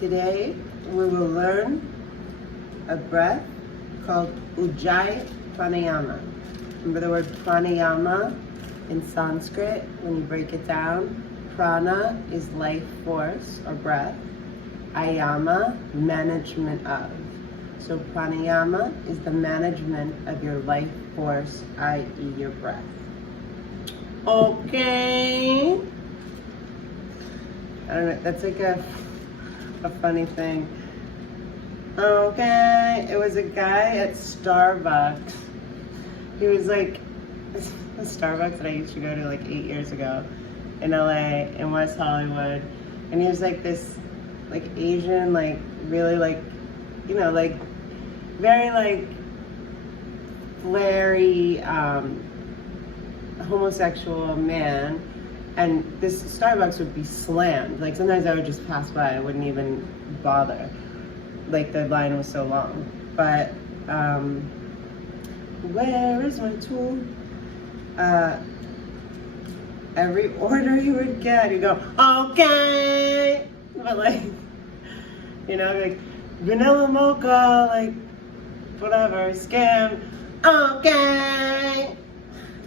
Today we will learn a breath called Ujjay Pranayama. Remember the word Pranayama in Sanskrit? When you break it down, prana is life force or breath. Ayama, management of. So pranayama is the management of your life force, i.e. your breath. Okay. I don't know, that's like a funny thing. Okay, it was a guy at Starbucks. He was like, the Starbucks that I used to go to like 8 years ago in LA, in West Hollywood. And he was like this, like Asian, like really like, you know, like very like flary, homosexual man. And this Starbucks would be slammed. Like sometimes I would just pass by, I wouldn't even bother. Like the line was so long. But where is my tool? Every order you would get, you go, okay. But like, you know, like vanilla mocha, like whatever, scam, okay.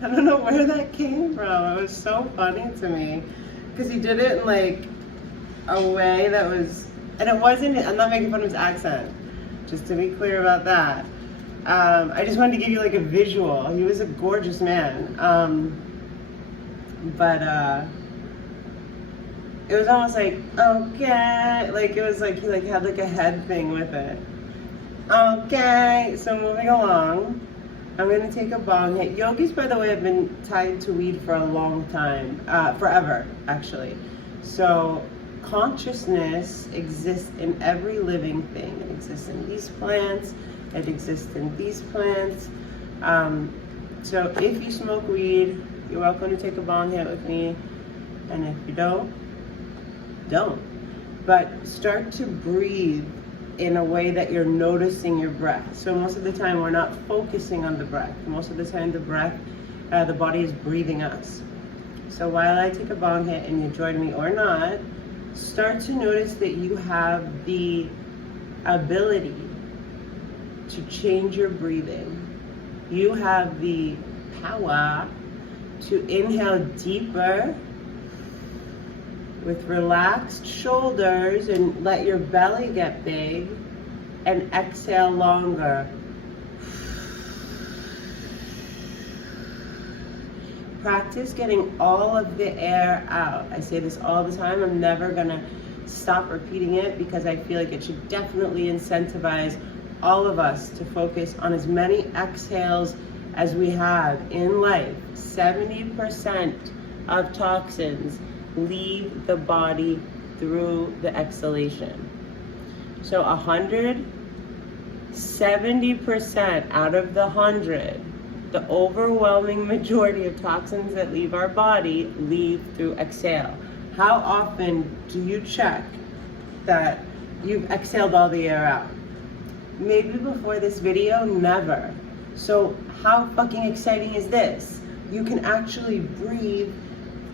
I don't know where that came from. It was so funny to me because he did it in like a way that was, and it wasn't, I'm not making fun of his accent, just to be clear about that. I just wanted to give you like a visual. He was a gorgeous man. But it was almost like, okay, like it was like he like had like a head thing with it. Okay, so moving along. I'm gonna take a bong hit. Yogis, by the way, have been tied to weed for a long time, forever, actually. So consciousness exists in every living thing. It exists in these plants, it exists in these plants. So if you smoke weed, you're welcome to take a bong hit with me. And if you don't. But start to breathe in a way that you're noticing your breath. So most of the time we're not focusing on the breath. Most of the time the body is breathing us. So while I take a bong hit and you join me or not, start to notice that you have the ability to change your breathing. You have the power to inhale deeper with relaxed shoulders and let your belly get big, and exhale longer. Practice getting all of the air out. I say this all the time. I'm never gonna stop repeating it because I feel like it should definitely incentivize all of us to focus on as many exhales as we have in life. 70% of toxins leave the body through the exhalation. So 70% out of the 100, the overwhelming majority of toxins that leave our body leave through exhale. How often do you check that you've exhaled all the air out? Maybe before this video, never. So how fucking exciting is this? You can actually breathe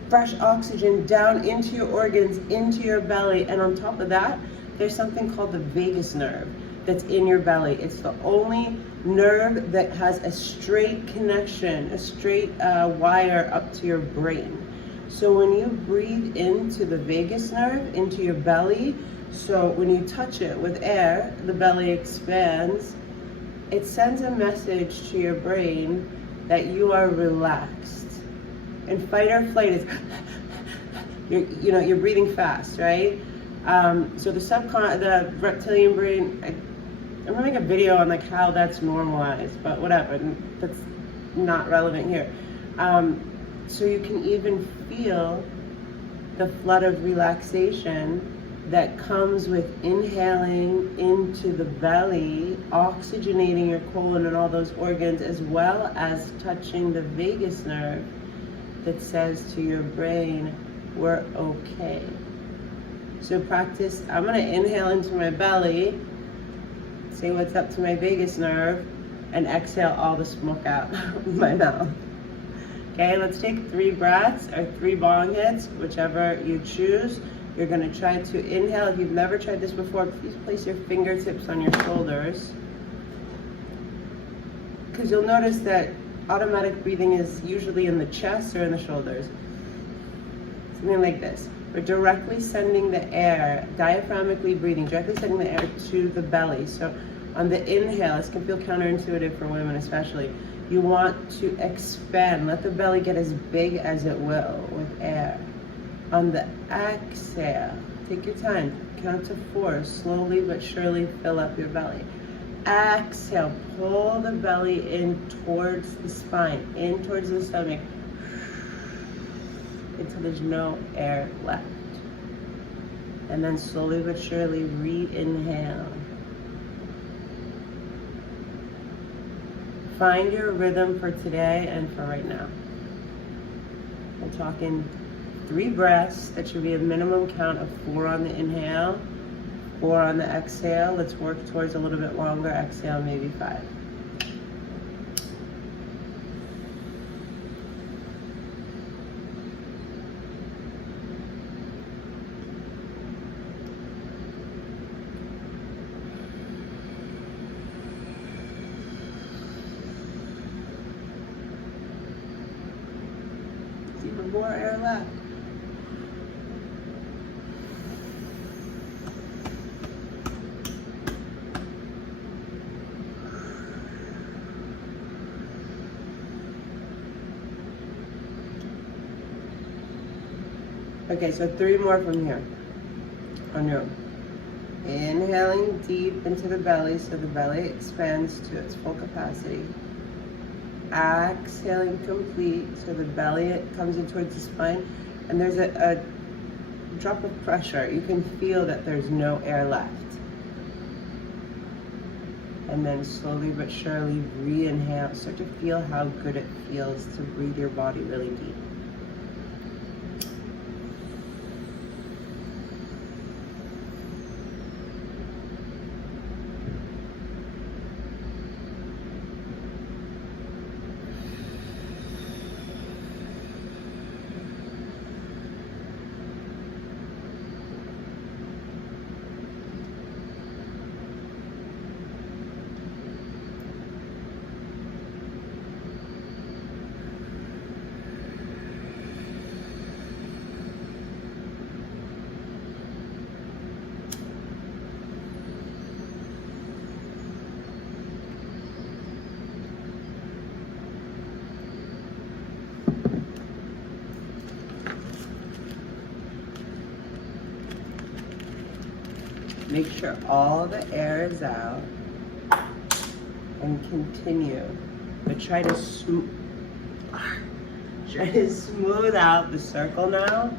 fresh oxygen down into your organs, into your belly, and on top of that, there's something called the vagus nerve that's in your belly. It's the only nerve that has a straight connection, a straight wire up to your brain. So when you breathe into the vagus nerve, into your belly, so when you touch it with air, the belly expands, it sends a message to your brain that you are relaxed. And fight or flight is, you're breathing fast, right? So the reptilian brain, I'm gonna make a video on like how that's normalized, but whatever, that's not relevant here. So you can even feel the flood of relaxation that comes with inhaling into the belly, oxygenating your colon and all those organs, as well as touching the vagus nerve that says to your brain, we're okay. So practice, I'm gonna inhale into my belly, say what's up to my vagus nerve, and exhale all the smoke out of my mouth. Okay, let's take 3 breaths or 3 bong hits, whichever you choose. You're going to try to inhale. If you've never tried this before, please place your fingertips on your shoulders, because you'll notice that automatic breathing is usually in the chest or in the shoulders. Something like this. We're directly sending the air, diaphragmically breathing, directly sending the air to the belly. So on the inhale, this can feel counterintuitive for women especially, you want to expand, let the belly get as big as it will with air. On the exhale, take your time, count to 4, slowly but surely fill up your belly. Exhale, pull the belly in towards the spine, in towards the stomach, until there's no air left. And then slowly but surely re-inhale. Find your rhythm for today and for right now. I'm talking 3 breaths. That should be a minimum count of 4 on the inhale, 4 on the exhale. Let's work towards a little bit longer exhale, maybe 5. Even more air left. Okay, so 3 more from here on your own. Inhaling deep into the belly so the belly expands to its full capacity. Exhaling complete so the belly comes in towards the spine, and there's a drop of pressure. You can feel that there's no air left. And then slowly but surely re-inhale. Start to feel how good it feels to breathe your body really deep. Make sure all the air is out and continue. But try to smooth out the circle now.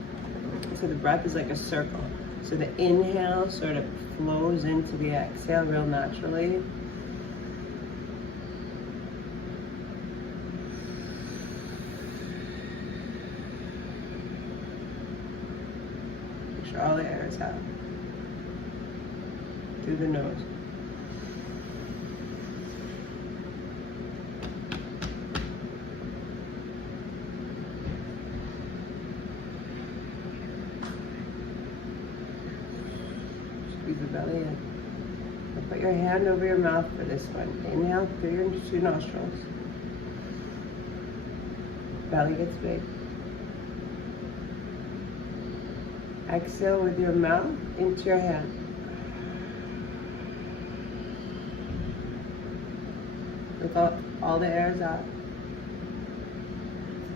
So the breath is like a circle. So the inhale sort of flows into the exhale real naturally. Make sure all the air is out. Through the nose. Squeeze the belly in. Now put your hand over your mouth for this one. Inhale through your 2 nostrils. Belly gets big. Exhale with your mouth into your hand. With all the air is out.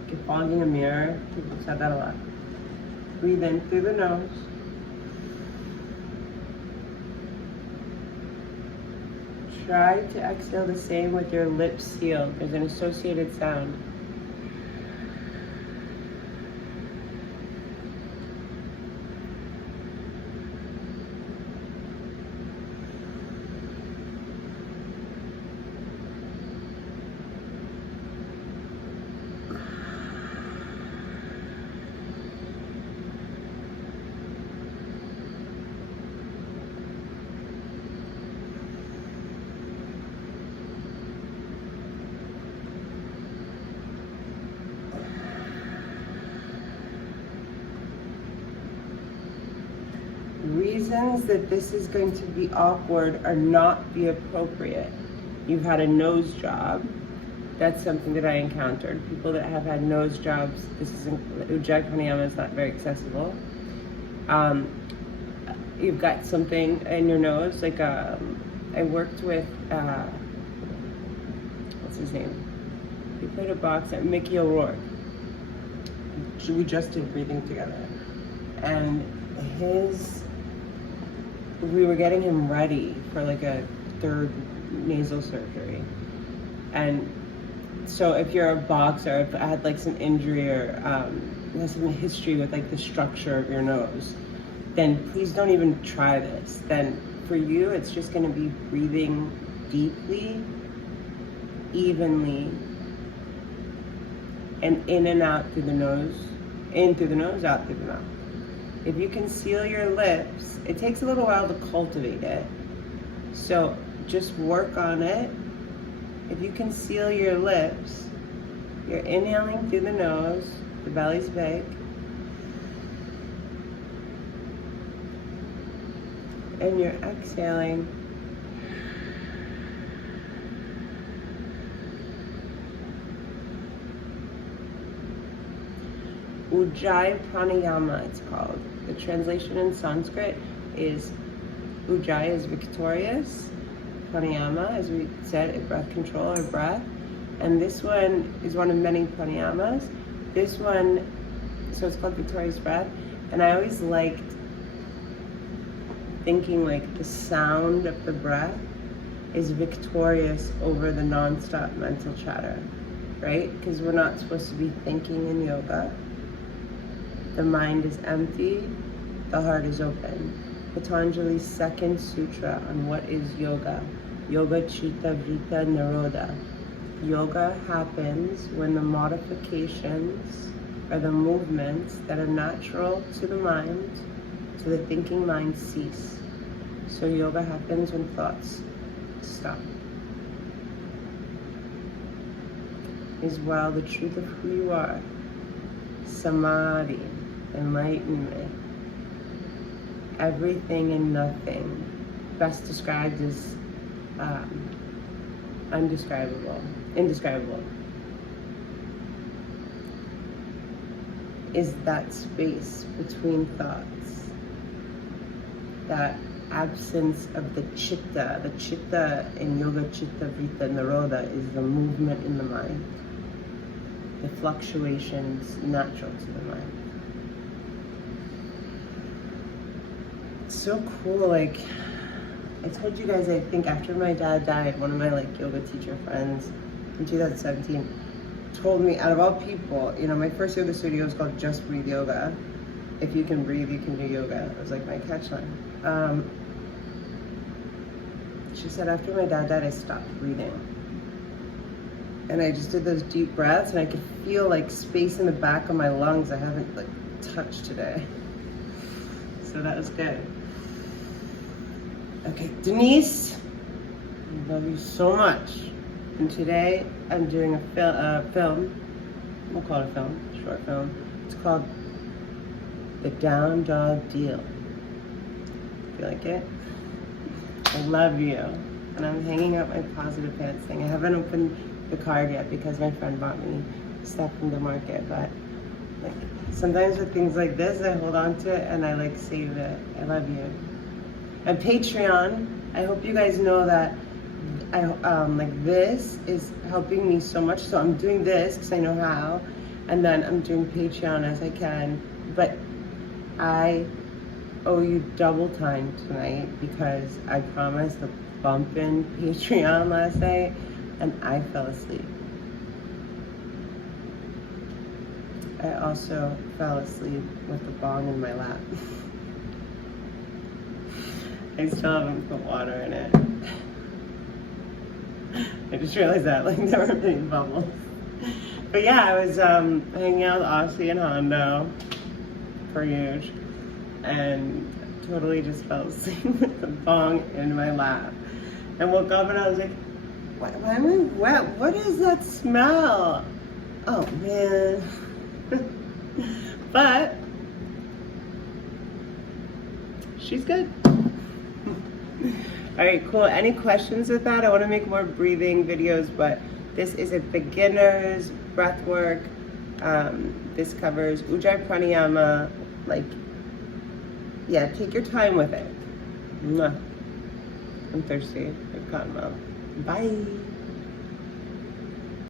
You're fogging a mirror. People said that a lot. Breathe in through the nose. Try to exhale the same with your lips sealed. There's an associated sound. reasons that this is going to be awkward or not be appropriate. You've had a nose job. That's something that I encountered. People that have had nose jobs, this isn't, Ujjay Pranayama is not very accessible. You've got something in your nose, like I worked with, what's his name? He played a boxer, Mickey O'Rourke. We just did breathing together. And we were getting him ready for like a third nasal surgery. And so if you're a boxer, if I had like some injury or has some history with like the structure of your nose, then please don't even try this. Then for you, it's just gonna be breathing deeply, evenly, and in and out through the nose, in through the nose, out through the mouth. If you can seal your lips, it takes a little while to cultivate it. So just work on it. If you can seal your lips, you're inhaling through the nose, the belly's big. And you're exhaling. Ujjay Pranayama, it's called. The translation in Sanskrit is Oujjay is victorious. Pranayama, as we said, is breath control or breath. And this one is one of many pranayamas. This one, so it's called victorious breath. And I always liked thinking like the sound of the breath is victorious over the non-stop mental chatter, right? Because we're not supposed to be thinking in yoga. The mind is empty, the heart is open. Patanjali's second sutra on what is yoga. Yoga Chitta Vritta Nirodha. Yoga happens when the modifications or the movements that are natural to the mind, to the thinking mind, cease. So yoga happens when thoughts stop. Is while the truth of who you are, samadhi, enlightenment, everything and nothing, best described as indescribable, is that space between thoughts, that absence of the chitta. The chitta in yoga, chitta vritta nirodha, is the movement in the mind, the fluctuations natural to the mind. It's so cool. Like I told you guys, I think after my dad died, one of my like yoga teacher friends in 2017 told me, out of all people, you know, my first yoga studio was called Just Breathe Yoga. If you can breathe, you can do yoga. It was like my catchline. She said, after my dad died, I stopped breathing. And I just did those deep breaths, and I could feel like space in the back of my lungs I haven't like touched today. So that was good. Okay, Denise, I love you so much. And today I'm doing a film, we'll call it a film, short film. It's called The Down Dog Deal. You like it? I love you. And I'm hanging up my positive pants thing. I haven't opened the card yet because my friend bought me stuff from the market, but like sometimes with things like this, I hold on to it and I like save it. I love you. And Patreon, I hope you guys know that like this is helping me so much. So I'm doing this because I know how, and then I'm doing Patreon as I can. But I owe you double time tonight because I promised a bump in Patreon last night and I fell asleep. I also fell asleep with the bong in my lap. I still haven't put water in it. I just realized that, like, there weren't any bubbles. But yeah, I was hanging out with Aussie and Hondo, per usual, and totally just fell asleep with the bong in my lap. And woke up and I was like, why am I wet? What is that smell? Oh man. But She's good. All right, cool. Any questions with that? I want to make more breathing videos, but this is a beginner's breath work. This covers Ujjay Pranayama. Like, yeah, take your time with it. Mwah. I'm thirsty. I've gotten well. Bye.